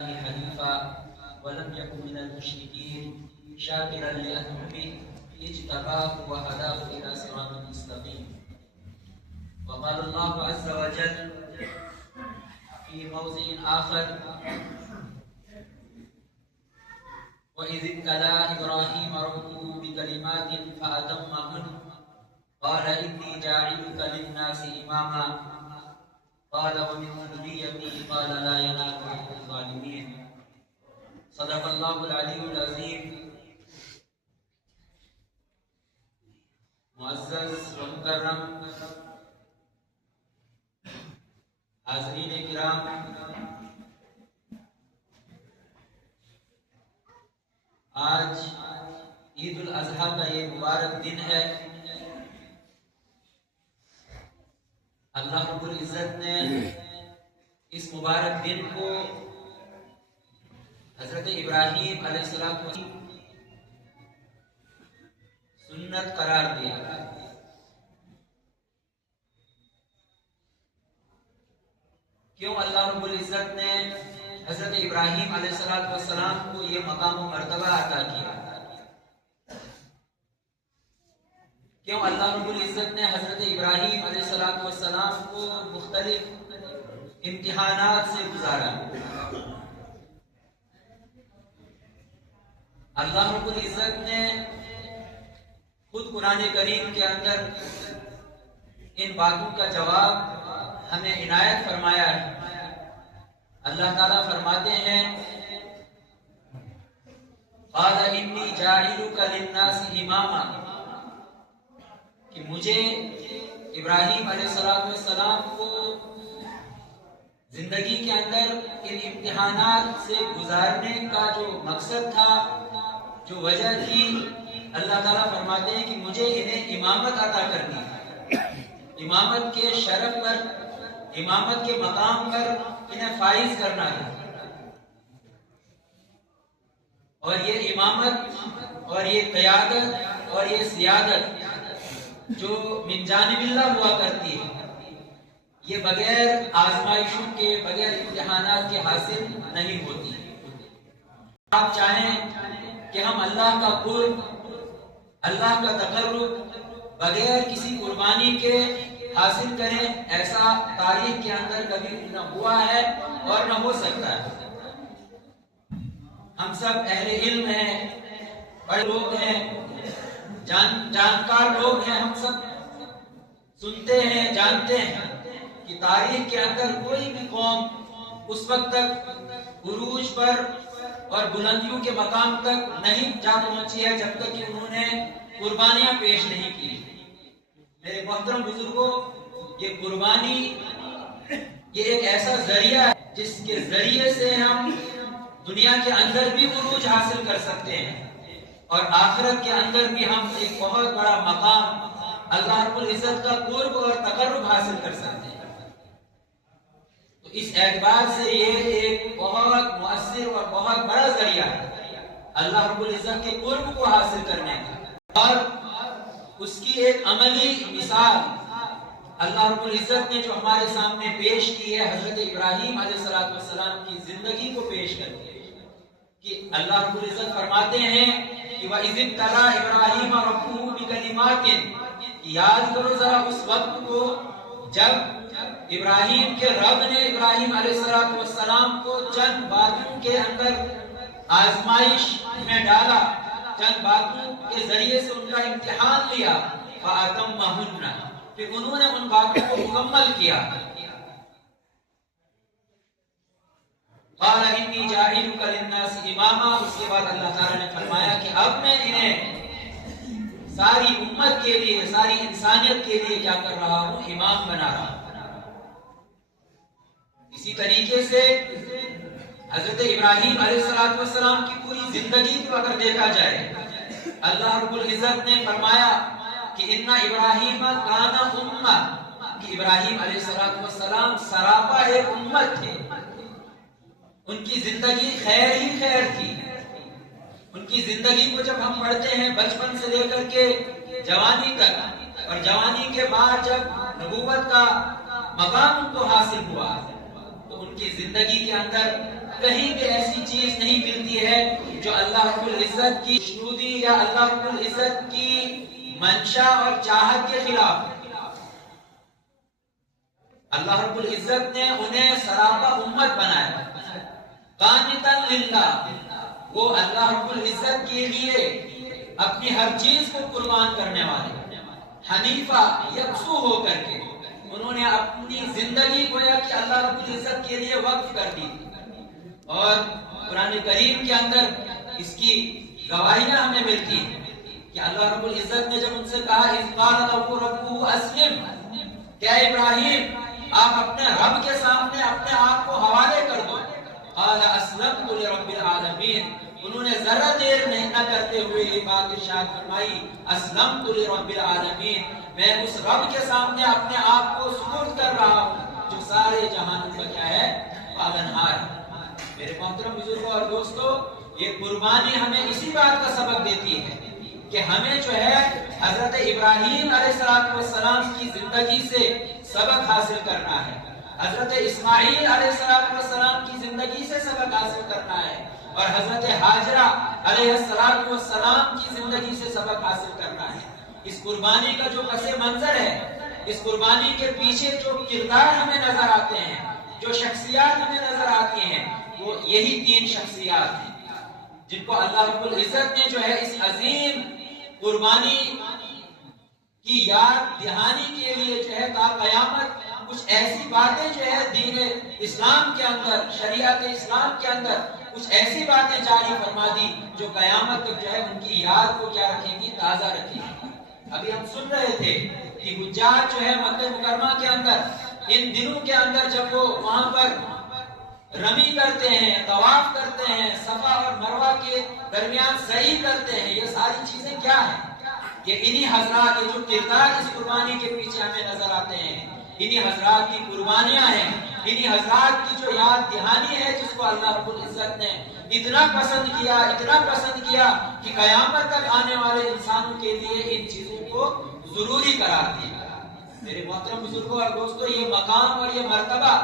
حنيفا ولم يكن من المشركين شاكرا لأنعمه اجتباه وهداه إلى صراط مستقيم. وقال الله عز وجل في موضع آخر: وإذ ابتلى إبراهيم ربه بكلمات فأتمهن قال إني جاعلك للناس إماما قال ومن ذريتي قال لا ينال عهد الظالمين. صدق الله العلی العظیم. معزز و مکرم حاضرین کرام، آج عید الاضحیٰ کا یہ مبارک دن ہے. اللہ رب العزت نے اس مبارک دن کو حضرت ابراہیم علیہ السلام کی سنت قرار دیا. کیوں اللہ رب العزت نے حضرت ابراہیم علیہ السلام کو یہ مقام و مرتبہ عطا کیا؟ کیوں اللہ رب العزت نے حضرت ابراہیم علیہ السلام کو مختلف امتحانات سے گزارا؟ اللہ رب العزت نے خود قرآن کریم کے اندر ان باتوں کا جواب ہمیں عنایت فرمایا ہے. اللہ تعالیٰ فرماتے ہیں: قال انی جاعلک للناس اماما، کہ مجھے ابراہیم علیہ السلام کو زندگی کے اندر ان امتحانات سے گزارنے کا جو مقصد تھا، جو وجہ تھی، اللہ تعالیٰ فرماتے ہیں کہ مجھے انہیں امامت عطا کرنی ہے. امامت کے شرف پر، امامت کے مقام پر انہیں فائز کرنا ہے. اور یہ امامت اور یہ قیادت اور یہ سیادت جو من جانب اللہ ہوا کرتی ہے، یہ بغیر آزمائشوں کے، بغیر امتحانات کے حاصل نہیں ہوتی. آپ چاہیں کہ ہم اللہ کا قرب، اللہ کا تقرب بغیر کسی قربانی کے حاصل کریں، ایسا تاریخ کے اندر کبھی نہ ہوا ہے اور نہ ہو سکتا ہے. ہم سب اہل علم ہیں، بڑے لوگ ہیں، جانکار لوگ ہیں. ہم سب سنتے ہیں، جانتے ہیں کہ تاریخ کے اندر کوئی بھی قوم اس وقت تک عروج پر اور بلندیوں کے مقام تک نہیں جا پہنچی ہے جب تک کہ انہوں نے قربانیاں پیش نہیں کی. میرے محترم بزرگوں، یہ قربانی یہ ایک ایسا ذریعہ ہے جس کے ذریعے سے ہم دنیا کے اندر بھی عروج حاصل کر سکتے ہیں اور آخرت کے اندر بھی ہم ایک بہت بڑا مقام، اللہ رب العزت کا قرب اور تقرب حاصل کر سکتے ہیں. تو اس اعتبار سے یہ ایک بہت مؤثر اور بہت بڑا ذریعہ ہے اللہ رب العزت کے قرب کو حاصل کرنے کا. اور اس کی ایک عملی مثال اللہ رب العزت نے جو ہمارے سامنے پیش کی ہے، حضرت ابراہیم علیہ السلام کی زندگی کو پیش کرتی ہے کہ اللہ رب العزت فرماتے ہیں کہ وَإِذِ ابْتَلَىٰ إِبْرَاهِيمَ رَبُّهُ بِكَلِمَاتٍ، کہ یاد کرو ذرا اس وقت کو جب ابراہیم کے رب نے ابراہیم علیہ السلام کو چند باتوں کے اندر آزمائش میں ڈالا، چند باتوں کے ذریعے سے ان کا امتحان لیا. فَأَتَمَّهُنَّ، کہ انہوں نے ان باتوں کو مکمل کیا. قَالَ إِنِّي جَاعِلُكَ لِلنَّاسِ إِمَامًا، اس کے بعد اللہ تعالیٰ نے فرمایا کہ اب میں انہیں ساری امت کے لیے، ساری انسانیت کے لیے کیا کر رہا ہوں؟ امام بنا رہا ہوں. اسی طریقے سے حضرت ابراہیم علیہ السلام کی پوری زندگی کو اگر دیکھا جائے، اللہ رب العزت نے فرمایا کہ اِنَّ إِبْرَاهِيمَ كَانَ أُمَّةً، کہ ابراہیم علیہ السلام سراپا ایک امت تھے. ان کی زندگی خیر ہی خیر تھی. ان کی زندگی کو جب ہم پڑھتے ہیں بچپن سے لے کر کے جوانی تک، اور جوانی کے بعد جب نبوت کا مقام ان کو حاصل ہوا، تو ان کی زندگی کے اندر کہیں بھی ایسی ہے جو اللہ رب العزت کی خوشنودی یا اللہ رب العزت کی منشا اور چاہت کے خلاف ہے۔ اللہ رب العزت نے انہیں سراپا امت بنایا، قانتاً للہ، وہ اللہ رب العزت کے لیے اپنی ہر چیز کو قربان کرنے والے، حنیفہ یکسو ہو کر کے انہوں نے اپنی زندگی گویا کہ اللہ رب العزت کے لیے وقف کر دی۔ اور قرآن کریم کے اندر اس کی گواہیاں ہمیں ملتی ہیں کہ اللہ رب العزت نے جب ان سے کہا اذ قال له ربه اسلم، کیا ابراہیم آپ اپنے رب کے سامنے اپنے آپ کو حوالے کر دو، قال اسلمت لرب العالمین، انہوں نے ذرا دیر نہیں نہ کرتے ہوئے یہ بات ارشاد فرمائی اسلمت لرب العالمین، میں اس رب کے سامنے اپنے آپ کو سپرد کر رہا ہوں جو سارے جہانوں کا کیا ہے، پالنہار ہے۔ میرے محترم بزرگوں اور دوستو، یہ قربانی ہمیں اسی بات کا سبق دیتی ہے کہ ہمیں جو ہے حضرت ابراہیم علیہ السلام کی زندگی سے سبق حاصل کرنا ہے، حضرت اسماعیل علیہ السلام کی زندگی سے سبق حاصل کرنا ہے، اور حضرت ہاجرہ علیہ السلام کی زندگی سے سبق حاصل کرنا ہے۔ اس قربانی کا جو پس منظر ہے، اس قربانی کے پیچھے جو کردار ہمیں نظر آتے ہیں، جو شخصیات ہمیں نظر آتی ہیں، وہ یہی 3 شخصیات ہیں جن کو اللہ رب العزت نے جو ہے اس عظیم قربانی کی یاد دہانی کے لیے جو ہے تا قیامت کچھ ایسی باتیں جو ہے دین اسلام کے اندر، شریعت اسلام کے اندر کچھ ایسی باتیں جاری فرما دی جو قیامت تک جو ہے ان کی یاد کو کیا رکھیں گی، تازہ رکھیں گی۔ ابھی ہم سن رہے تھے کہ حجاج جو ہے مکہ مکرمہ کے اندر ان دنوں کے اندر جب وہ وہاں پر رمی کرتے ہیں، طواف کرتے ہیں، صفا اور مروہ کے درمیان سعی کرتے ہیں، یہ ساری چیزیں کیا ہیں؟ یہ انہی حضرات، یہ جو کردار اس قربانی کے پیچھے ہمیں نظر آتے ہیں، انہی حضرات کی قربانیاں ہیں، انہی حضرات کی جو یاد دہانی ہے جس کو اللہ رب العزت نے اتنا پسند کیا کہ قیامت تک آنے والے انسانوں کے لیے ان چیزوں کو ضروری قرار دیا۔ میرے محترم بزرگوں اور دوستو، یہ مقام اور یہ مرتبہ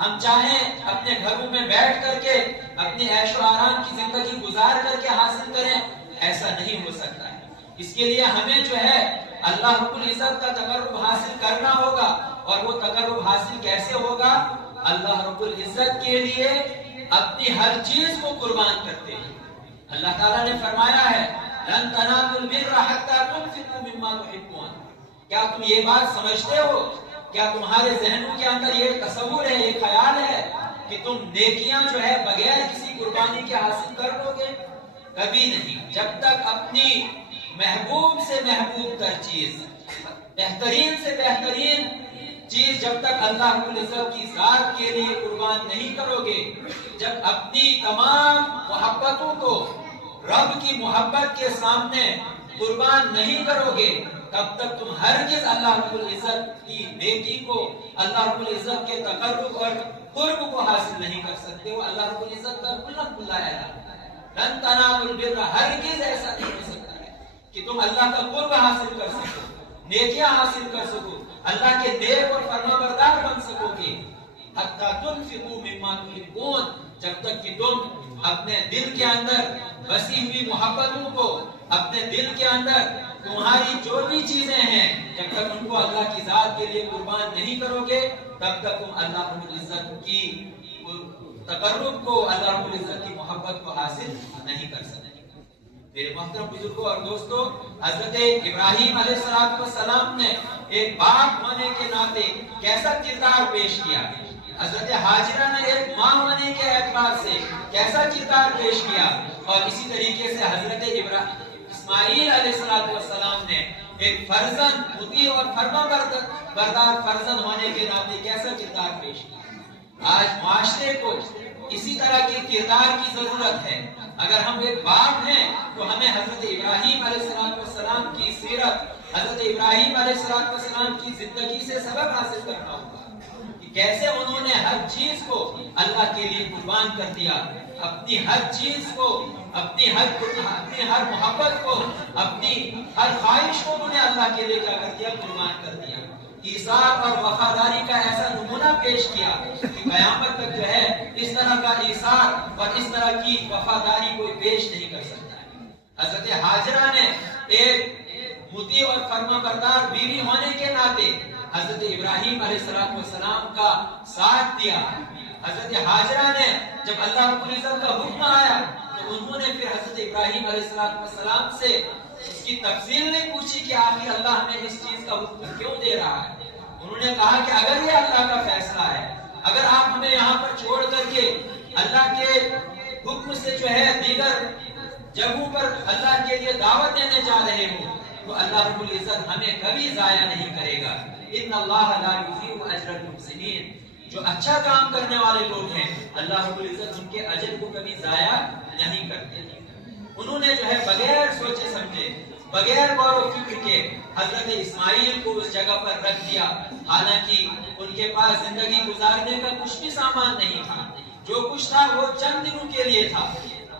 ہم چاہیں اپنے گھروں میں بیٹھ کر کے اپنی عیش و آرام کی زندگی گزار کر کے حاصل کریں، ایسا نہیں ہو سکتا ہے۔ اس کے لیے ہمیں جو ہے اللہ رب العزت کا تقرب حاصل کرنا ہوگا، اور وہ تقرب حاصل کیسے ہوگا؟ اللہ رب العزت کے لیے اپنی ہر چیز کو قربان کرتے ہیں۔ اللہ تعالیٰ نے فرمایا ہے لن تنالوا البر حتى تنفقوا مما تحبون، کیا تم یہ بات سمجھتے ہو، کیا تمہارے ذہنوں کے اندر یہ تصور ہے، یہ خیال ہے کہ تم نیکیاں جو ہے بغیر کسی قربانی کے حاصل کر لو گے؟ کبھی نہیں۔ جب تک اپنی محبوب سے محبوب تر چیز، بہترین سے بہترین چیز جب تک اللہ رب العزت کی ذات کے لیے قربان نہیں کرو گے، جب اپنی تمام محبتوں کو رب کی محبت کے سامنے قربان نہیں کرو گے، تب تک تم ہرگز اللہ رب العزت کی نیکی کو، اللہ رب العزت کے تقرب اور قرب کو حاصل نہیں کر سکتے ہو۔ اللہ رب العزت کا کھلا اعلان لن تنالوا البر، ہرگز ایسا نہیں ہو سکتا ہے کہ تم اللہ کا قرب حاصل کر سکو، نیکیاں حاصل کر سکو، اللہ کے نیک اور فرما بردار بن سکو گے، حتی تنفقوا مما تحبون، جب تک کہ تم اپنے دل کے اندر بسی ہوئی محبتوں کو، اپنے دل کے اندر تمہاری جو بھی چیزیں ہیں، جب تک ان کو اللہ کی ذات کے لیے قربان نہیں کرو گے، تب تک تم اللہ رب العزت کی تقرب کو، اللہ رب العزت کی محبت کو حاصل نہیں کر سکتے۔ میرے محترم بزرگوں اور دوستو، حضرت ابراہیم علیہ السلام نے ایک باپ ہونے کے ناطے کیسا کردار پیش کیا، حضرت ہاجرہ نے ایک ماں ہونے کے اعتبار سے کیسا کردار پیش کیا، اور اسی طریقے سے حضرت اسماعیل علیہ السلام نے ایک فرزند، مطیع اور فرما بردار فرزند ہونے کے ناطے کیسا کردار پیش کیا۔ آج معاشرے کو اسی طرح کے کردار کی ضرورت ہے۔ اگر ہم ایک باپ ہیں تو ہمیں حضرت ابراہیم علیہ السلام کی سیرت، حضرت ابراہیم علیہ السلام کی زندگی سے سبق حاصل کرنا ہوگا کہ کیسے انہوں نے ہر چیز کو اللہ کے لیے قربان کر دیا، اپنی ہر چیز کو، اپنی ہر محبت کو، اپنی ہر خواہش کو انہوں نے اللہ کے لیے کیا کر دیا، قربان کر دیا۔ ایثار اور وفاداری کا ایسا نمونہ پیش کیا کہ قیامت تک جو ہے اس طرح کا ایثار اور اس طرح کی وفاداری کوئی پیش نہیں کر سکتا ہے۔ حضرت ہاجرہ نے ایک مطیع اور فرما بردار بیوی ہونے کے ناطے حضرت ابراہیم علیہ السلام کا ساتھ دیا۔ حضرت ہاجرہ نے جب اللہ رب العزت کا حکم آیا تو انہوں نے پھر حضرت ابراہیم علیہ السلام سے اس کی تفصیل نہیں پوچھی کہ آخر اللہ ہمیں اس چیز کا حکم کیوں دے رہا ہے۔ انہوں نے کہا کہ اگر یہ اللہ کا فیصلہ ہے، اگر آپ ہمیں یہاں پر چھوڑ کر کے اللہ کے حکم سے جو ہے دیگر جگہوں پر اللہ کے لیے دعوت دینے جا رہے ہو تو اللہ رب العزت ہمیں کبھی ضائع نہیں کرے گا۔ ان اللہ لا یضیع اجر المحسنین، جو اچھا کام کرنے والے لوگ ہیں اللہ رب العزت ان کے اجر کو کبھی ضائع نہیں کرتے۔ انہوں نے جو ہے بغیر سوچے سمجھے، بغیر غور و فکر کے حضرت اسماعیل کو اس جگہ پر رکھ دیا، حالانکہ ان کے پاس زندگی گزارنے کا کچھ بھی سامان نہیں تھا، جو کچھ تھا وہ چند دنوں کے لیے تھا،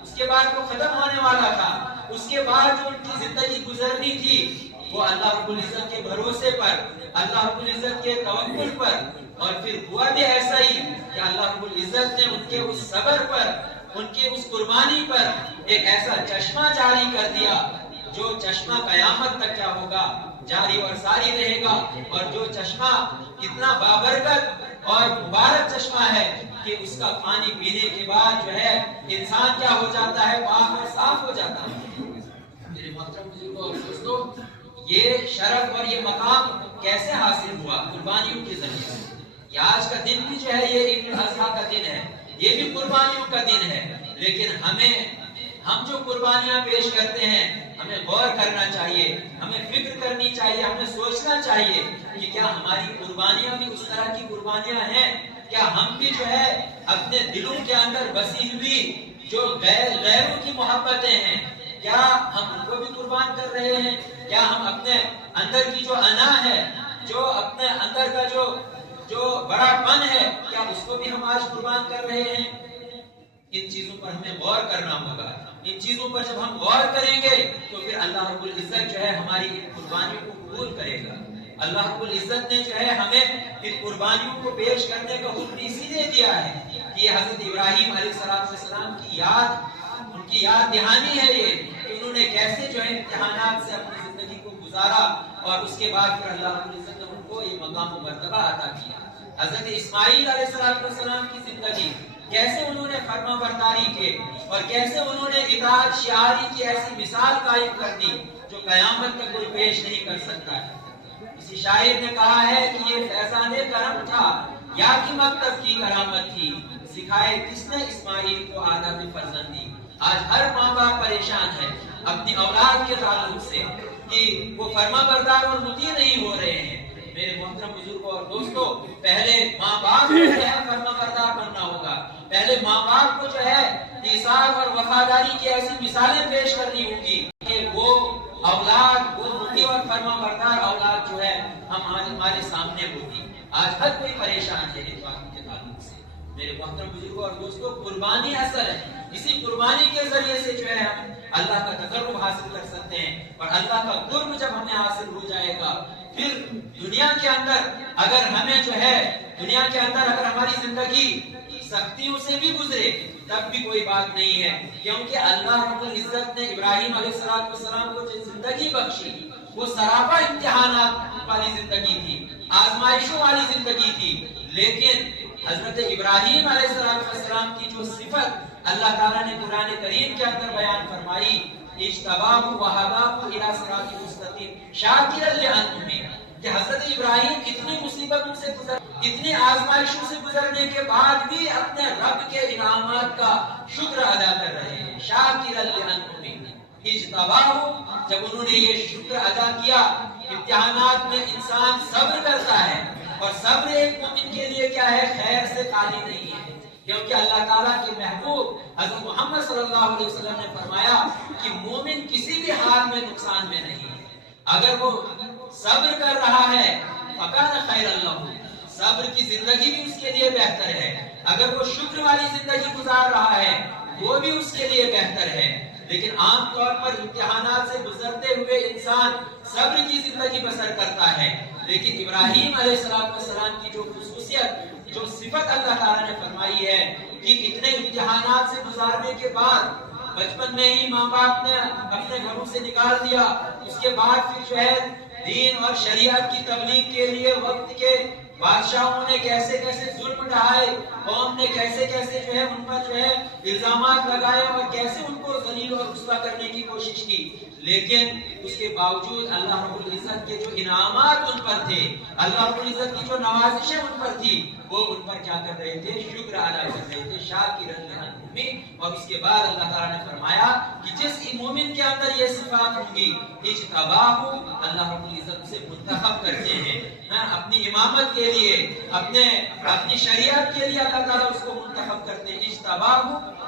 اس کے بعد وہ ختم ہونے والا تھا۔ اس کے بعد جو ان کی زندگی گزرنی تھی وہ اللہ رب العزت کے بھروسے پر، اللہ رب العزت کے توکل پر، اور پھر ہوا بھی ایسا ہی کہ اللہ رب العزت نے ان کے اس صبر پر، ان کی اس قربانی پر ایک ایسا چشمہ جاری کر دیا جو چشمہ قیامت تک کیا ہوگا، جاری اور ساری رہے گا، اور جو چشمہ اتنا بابرکت اور مبارک چشمہ ہے کہ اس کا پانی پینے کے بعد جو ہے انسان کیا ہو جاتا ہے، پاک اور صاف ہو جاتا ہے۔ میرے محترم بزرگوں اور دوستوں، یہ شرف اور یہ مقام کیسے حاصل ہوا؟ قربانیوں کے ذریعے سے۔ یہ آج کا دن بھی جو ہے یہ عید الاضحیٰ کا دن ہے، یہ بھی قربانیوں کا دن ہے، لیکن ہم جو قربانیاں پیش کرتے ہیں ہمیں غور کرنا چاہیے، ہمیں فکر کرنی چاہیے، ہمیں سوچنا چاہیے کہ کیا ہماری قربانیاں بھی اس طرح کی قربانیاں ہیں؟ کیا ہم بھی جو ہے اپنے دلوں کے اندر بسی ہوئی جو غیروں کی محبتیں ہیں، کیا ہم ان کو بھی قربان کر رہے ہیں؟ کیا ہم اپنے اندر کی جو انا ہے، جو اپنے اندر کا جو بڑا پن ہے، کیا اس کو بھی ہم آج قربان کر رہے ہیں؟ ان چیزوں پر ہمیں غور کرنا ہوگا۔ ان چیزوں پر جب ہم غور کریں گے تو پھر اللہ رب العزت جو ہے ہماری ان قربانیوں کو قبول کرے گا۔ اللہ رب العزت نے جو ہے ہمیں ان قربانیوں کو پیش کرنے کا حکم اسی لیے دیا ہے کہ یہ حضرت ابراہیم علیہ السلام کی یاد دہانی ہے، یہ کہ انہوں نے کیسے جو ہے امتحانات سے اپنی زندگی کو گزارا، اور اس کے بعد پھر اللہ رب العزت نے ان کو یہ مقام و مرتبہ عطا کیا۔ حضرت اسماعیل علیہ السلام کی زندگی، کیسے انہوں نے فرما برداری کے اور کیسے انہوں نے اطاعت شعاری کی ایسی مثال قائم کر دی جو قیامت تک کوئی پیش نہیں کر سکتا ہے۔ کسی شاعر نے کہا ہے کہ یہ فیضان کرم تھا یا کہ مکتب کی کرامت تھی، سکھائے کس نے اسماعیل کو آداب فرزندی۔ آج ہر ماں باپ پریشان ہے اپنی اولاد کے تعلق سے کہ وہ فرما بردار اور مطیع نہیں ہو رہے ہیں۔ میرے محترم بزرگوں اور دوستوں، پہلے ماں باپ کو جو ہے فرما بردار بننا ہوگا، پہلے ماں باپ کو جو ہے ایثار اور وفاداری کی ایسی مثالیں پیش کرنی ہوگی کہ وہ اولاد، وہ مطیع اور فرما بردار اولاد جو ہے ہمارے سامنے ہوگی۔ آج ہر کوئی پریشان ہے اس بات کے تعلق سے۔ میرے محترم بزرگوں اور دوستوں، قربانی اصل ہے، اسی قربانی کے ذریعے سے جو ہے ہم اللہ کا تقرب حاصل کر سکتے ہیں، اور اللہ کا قرب جب ہمیں حاصل ہو جائے گا پھر دنیا کے اندر اگر ہمیں جو ہے دنیا کے اندر اگر ہماری زندگی سختیوں سے بھی گزرے تب بھی کوئی بات نہیں ہے، کیونکہ اللہ رب العزت نے ابراہیم علیہ السلام کو جو زندگی بخشی وہ سراپا امتحانات والی زندگی تھی، آزمائشوں والی زندگی تھی، لیکن حضرت ابراہیم علیہ السلام کی جو صفت اللہ تعالیٰ نے قرآن کریم کے اندر بیان فرمائی، اجتباہ وہداہ الی صراط مستقیم شاکرا لانعمہ، کہ حضرت ابراہیم اتنی مصیبتوں سے اتنی آزمائشوں سے گزرنے کے بعد بھی اپنے رب کے انعامات کا شکر ادا کر رہے ہیں۔ شاکرا لانعمہ، اجتباہ، جب انہوں نے یہ شکر ادا کیا۔ امتحانات میں انسان صبر کرتا ہے، اور صبر ایک مومن کے لیے کیا ہے، خیر سے خالی نہیں ہے، کیونکہ اللہ تعالیٰ کے محبوب حضرت محمد صلی اللہ علیہ وسلم نے فرمایا کہ مومن کسی بھی حال میں نقصان میں نہیں ہے۔ اگر وہ صبر کر رہا ہے فکان خیر اللہ، صبر کی زندگی بھی اس کے لیے بہتر ہے، اگر وہ شکر والی زندگی گزار رہا ہے وہ بھی اس کے لیے بہتر ہے۔ لیکن عام طور پر امتحانات سے گزرتے ہوئے انسان صبر کی زندگی بسر کرتا ہے، لیکن ابراہیم علیہ السلام کی جو خصوصیت، جو صفت اللہ تعالیٰ نے فرمائی ہے کہ اتنے امتحانات سے گزارنے کے بعد بچپن میں ہی ماں باپ نے اپنے گھروں سے نکال دیا، اس کے بعد پھر جو ہے دین اور شریعت کی تبلیغ کے لیے وقت کے بادشاہوں نے کیسے کیسے ظلم ڈھائے، قوم نے کیسے کیسے جو ہے ان پر جو ہے الزامات لگائے اور کیسے ان کو ذلیل اور رسوا کرنے کی کوشش کی، لیکن اس کے باوجود اللہ رب العزت کے جو انعامات ان پر تھے، اللہ رب العزت کی جو نوازشیں ان پر تھی، وہ ان پر کیا کر رہے تھے؟ شکر ادا کر رہے تھے، شاکرا لانعمہ۔ اور اس کے بعد اللہ تعالیٰ نے فرمایا کہ جس مومن کے اندر یہ صفات ہوں گی، اجتباہ، اللہ رب العزت اسے منتخب کرتے ہیں اپنی امامت کے لیے، اپنی شریعت کے لیے اللہ تعالیٰ اس کو منتخب کرتے ہیں، اجتباہ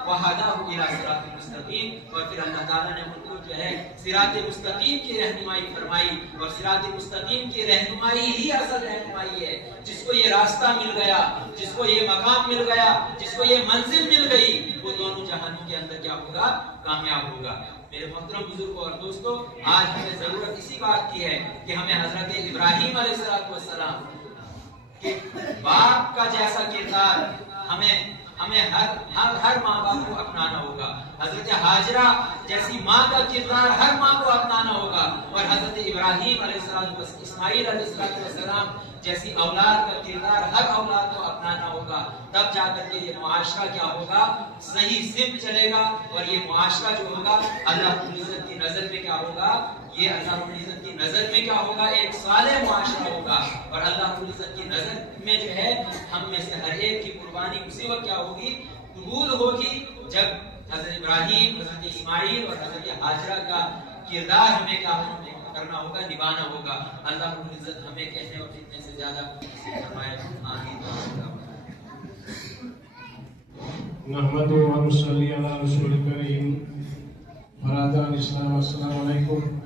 وہداہ الی صراط مستقیم۔ اور پھر اللہ تعالیٰ نے ان کو جو ہے صراط مستقیم کی رہنمائی فرمائی، اور صراط مستقیم کی رہنمائی ہی اصل رہنمائی ہے۔ جس کو یہ راستہ مل گیا، جس کو یہ مقام مل گیا، جس کو یہ منزل مل گئی، وہ دونوں جہانوں کے اندر کیا ہوگا؟ کامیاب ہوگا۔ میرے محترم بزرگوں اور دوستوں، آج ہمیں ضرورت اسی بات کی ہے کہ ہمیں حضرت ابراہیم علیہ السلام کہ باپ کا جیسا کردار ہمیں ہر ماں باپ کو اپنانا ہوگا، حضرت ہاجرہ جیسی ماں کا کردار ہر ماں کو اپنانا ہوگا، اور حضرت ابراہیم علیہ السلام، اسماعیل علیہ السلام جیسی اولاد کا کردار ہر اولاد کو اپنانا ہوگا، تب جا کر کے یہ معاشرہ کیا ہوگا؟ صحیح سمت چلے گا، اور یہ معاشرہ جو ہوگا اللہ رب العزت کی نظر میں کیا ہوگا؟ یہ اللہ رب العزت کی نظر میں کیا ہوگا؟ ایک صالح معاشرہ ہوگا، اور اللہ رب العزت کی نظر میں جو ہے ہم میں سے ہر ایک کی قربانی اسی وقت کیا ہوگی؟ قبول ہوگی، جب حضرت ابراہیم، حضرت اسماعیل اور حضرت ہاجرہ کا کردار ہمیں کیا کرنا ہوگا؟ نبھانا ہوگا۔ اللہ رب العزت ہمیں کہنے اور جتنے سے زیادہ فرمائے، آمین۔ نحمدہ و نصلی علی رسول کریم۔ برادران اسلام، السلام علیکم۔